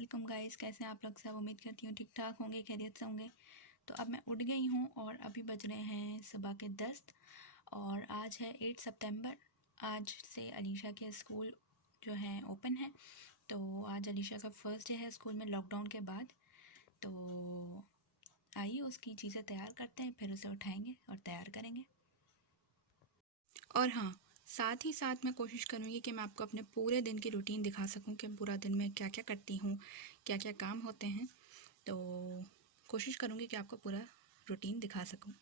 वालेकुम गाइस, कैसे हैं आप लोग सब। उम्मीद करती हूँ ठीक ठाक होंगे, खैरियत से होंगे। तो अब मैं उठ गई हूँ और अभी बज रहे हैं सुबह के 10 और आज है 8 सितंबर। आज से अलीशा के स्कूल जो हैं ओपन है। तो आज अलीशा का फर्स्ट डे है स्कूल में लॉकडाउन के बाद। तो आइए उसकी चीज़ें तैयार करते हैं, फिर उसे उठाएंगे और तैयार करेंगे। और हाँ, साथ ही साथ मैं कोशिश करूँगी कि मैं आपको अपने पूरे दिन की रूटीन दिखा सकूँ कि पूरा दिन में क्या क्या करती हूँ, क्या क्या काम होते हैं। तो कोशिश करूँगी कि आपको पूरा रूटीन दिखा सकूँ।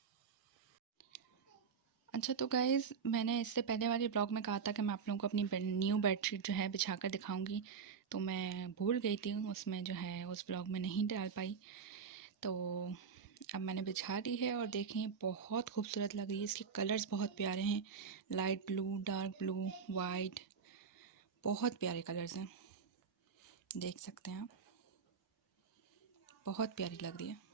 अच्छा, तो गाइज़, मैंने इससे पहले वाले ब्लॉग में कहा था कि मैं आप लोगों को अपनी न्यू बेडशीट जो है बिछा कर दिखाऊँगी। तो मैं भूल गई थी, उसमें जो है उस ब्लॉग में नहीं डाल पाई। तो अब मैंने बिछा दी है और देखें बहुत खूबसूरत लग रही है। इसके कलर्स बहुत प्यारे हैं, light blue, dark blue, white, बहुत प्यारे कलर्स हैं। देख सकते हैं आप, बहुत प्यारी लग रही है।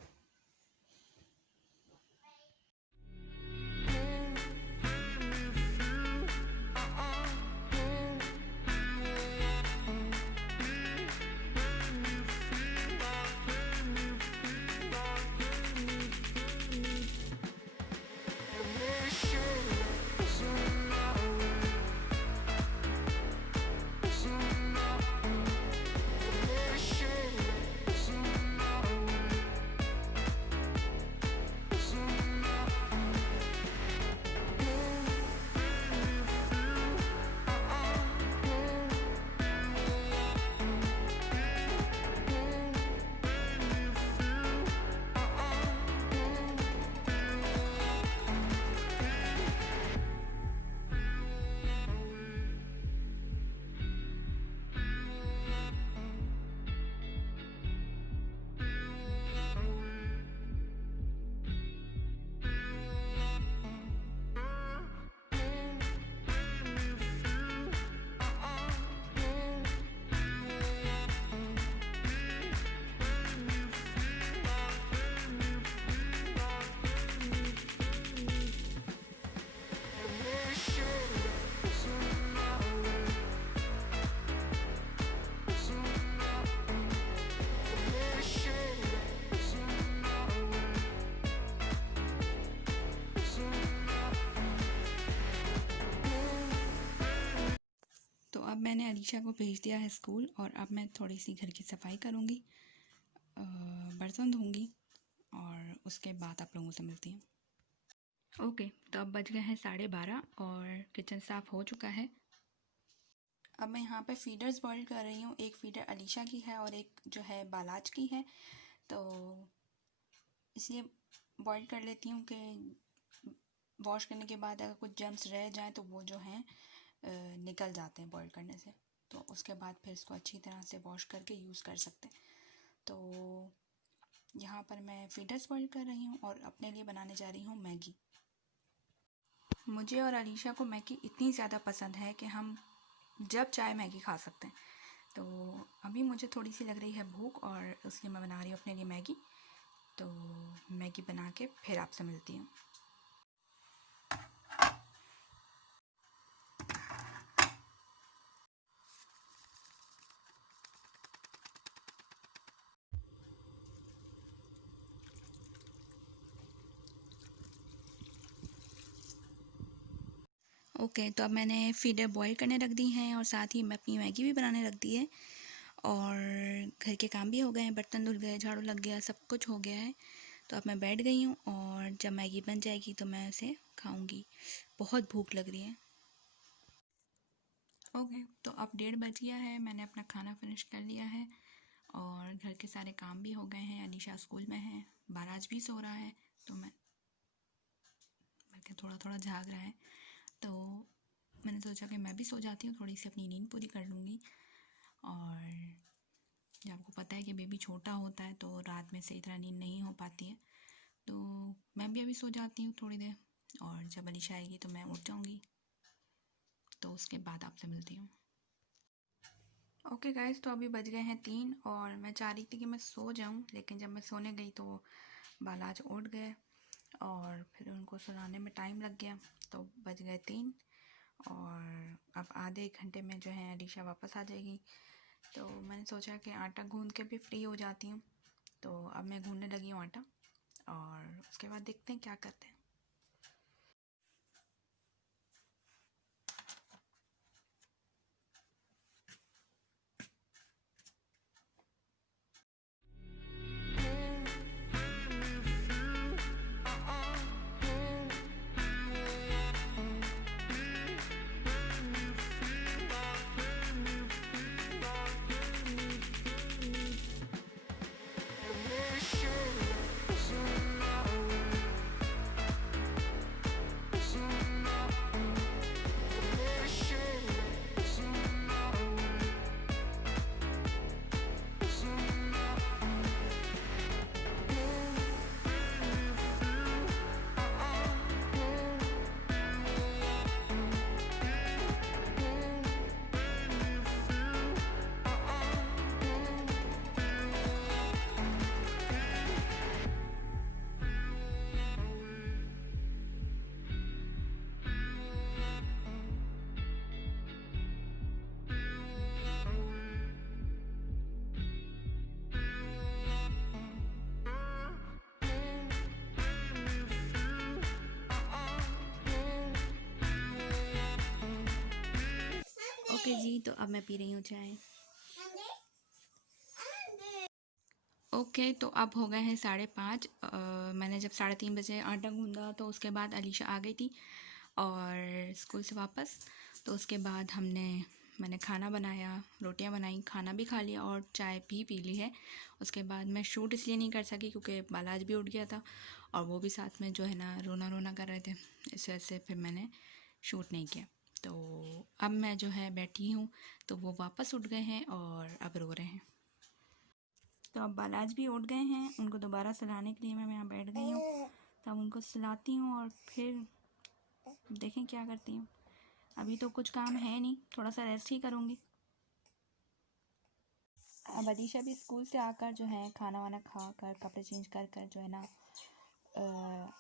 तो अब मैंने अलीशा को भेज दिया है स्कूल और अब मैं थोड़ी सी घर की सफाई करूँगी, बर्तन धोऊंगी और उसके बाद आप लोगों से मिलती हूँ। ओके, तो अब बज गए हैं 12:30 और किचन साफ़ हो चुका है। अब मैं यहाँ पे फीडर्स बॉईल कर रही हूँ। एक फीडर अलीशा की है और एक जो है बालाज की है। तो इसलिए बॉईल कर लेती हूँ कि वॉश करने के बाद अगर कुछ जर्म्स रह जाएं तो वो जो हैं निकल जाते हैं बॉईल करने से। तो उसके बाद फिर इसको अच्छी तरह से वॉश करके यूज़ कर सकते हैं। तो यहाँ पर मैं फीडर्स बॉईल कर रही हूँ और अपने लिए बनाने जा रही हूँ मैगी। मुझे और अलीशा को मैगी इतनी ज़्यादा पसंद है कि हम जब चाहे मैगी खा सकते हैं। तो अभी मुझे थोड़ी सी लग रही है भूख और इसलिए मैं बना रही हूँ अपने लिए मैगी। तो मैगी बना के फिर आपसे मिलती हूँ। ओके, तो अब मैंने फीडर बॉईल करने रख दी हैं और साथ ही मैं अपनी मैगी भी बनाने रख दी है और घर के काम भी हो गए हैं, बर्तन धुल गए, झाड़ू लग गया, सब कुछ हो गया है। तो अब मैं बैठ गई हूँ और जब मैगी बन जाएगी तो मैं उसे खाऊंगी। बहुत भूख लग रही है। ओके, तो अब 1:30 बज गया है, मैंने अपना खाना फिनिश कर लिया है और घर के सारे काम भी हो गए हैं। अलीशा स्कूल में है, बाराज भी सो रहा है, तो मैं बल्कि थोड़ा थोड़ा झाग रहा है। तो मैंने सोचा कि मैं भी सो जाती हूँ, थोड़ी सी अपनी नींद पूरी कर लूँगी। और जब आपको पता है कि बेबी छोटा होता है तो रात में सही तरह नींद नहीं हो पाती है। तो मैं भी अभी सो जाती हूँ थोड़ी देर और जब अलीशा आएगी तो मैं उठ जाऊँगी। तो उसके बाद आपसे मिलती हूँ। ओके गाइस, तो अभी बज गए हैं 3 और मैं चाह रही थी कि मैं सो जाऊं, लेकिन जब मैं सोने गई तो बालाज उठ गए और फिर उनको सुलाने में टाइम लग गया। तो बज गए 3 और अब आधे 1 घंटे में जो है अलीशा वापस आ जाएगी। तो मैंने सोचा कि आटा गूंद के भी फ्री हो जाती हूँ, तो अब मैं गूंदने लगी हूँ आटा और उसके बाद देखते हैं क्या करते हैं। ओके जी, तो अब मैं पी रही हूँ चाय। ओके तो अब हो गए हैं 5:30। मैंने जब 3:30 बजे आटा गूंदा तो उसके बाद अलीशा आ गई थी और स्कूल से वापस। तो उसके बाद मैंने खाना बनाया, रोटियां बनाई, खाना भी खा लिया और चाय भी पी ली है। उसके बाद मैं शूट इसलिए नहीं कर सकी क्योंकि बालाज भी उठ गया था और वो भी साथ में जो है ना रोना रोना कर रहे थे, इस वजह से फिर मैंने शूट नहीं किया। तो अब मैं जो है बैठी हूँ, तो वो वापस उठ गए हैं और अब रो रहे हैं। तो अब बालाज भी उठ गए हैं, उनको दोबारा सुलाने के लिए मैं यहाँ बैठ गई हूँ। तो अब उनको सुलाती हूँ और फिर देखें क्या करती हूँ। अभी तो कुछ काम है नहीं, थोड़ा सा रेस्ट ही करूँगी। अब अलीशा भी स्कूल से आकर जो है खाना वाना खा कर कपड़े चेंज कर कर जो है ना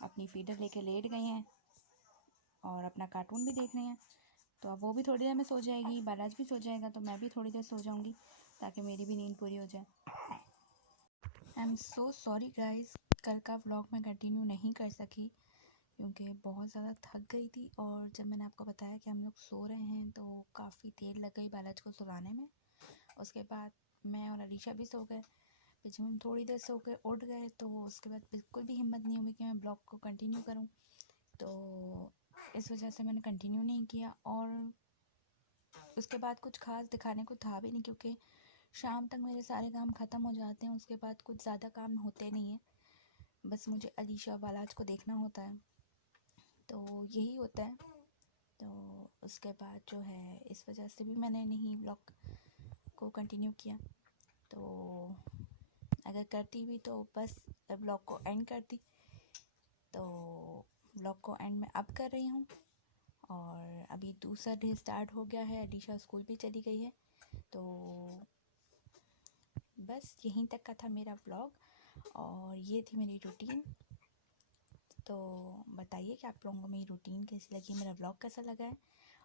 अपनी फीडर लेके लेट गई हैं और अपना कार्टून भी देख रही हैं। तो अब वो भी थोड़ी देर में सो जाएगी, बालाज भी सो जाएगा, तो मैं भी थोड़ी देर सो जाऊँगी ताकि मेरी भी नींद पूरी हो जाए। I am so sorry guys, कल का व्लॉग मैं कंटिन्यू नहीं कर सकी क्योंकि बहुत ज़्यादा थक गई थी और जब मैंने आपको बताया कि हम लोग सो रहे हैं तो काफ़ी देर लग गई बालाज को सुलाने में। उसके बाद मैं और अलीशा भी सो गए। फिर जब हम थोड़ी देर सो के उठ गए तो उसके बाद बिल्कुल भी हिम्मत नहीं हुई कि मैं ब्लॉग को कंटिन्यू करूं, तो इस वजह से मैंने कंटिन्यू नहीं किया। और उसके बाद कुछ खास दिखाने को था भी नहीं क्योंकि शाम तक मेरे सारे काम ख़त्म हो जाते हैं। उसके बाद कुछ ज़्यादा काम होते नहीं हैं, बस मुझे अलीशा बालाज को देखना होता है, तो यही होता है। तो उसके बाद जो है इस वजह से भी मैंने नहीं ब्लॉग को कंटिन्यू किया। तो अगर करती भी तो बस ब्लॉग को एंड करती। तो ब्लॉग को एंड में अब कर रही हूँ और अभी दूसरा डे स्टार्ट हो गया है, अलीशा स्कूल भी चली गई है। तो बस यहीं तक का था मेरा ब्लॉग और ये थी मेरी रूटीन। तो बताइए कि आप लोगों को मेरी रूटीन कैसी लगी, मेरा ब्लॉग कैसा लगा है।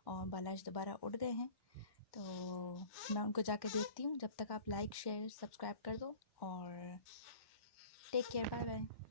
और बालाज दोबारा उठ गए हैं तो मैं उनको जाके देखती हूँ। जब तक आप लाइक शेयर सब्सक्राइब कर दो और टेक केयर, बाय बाय।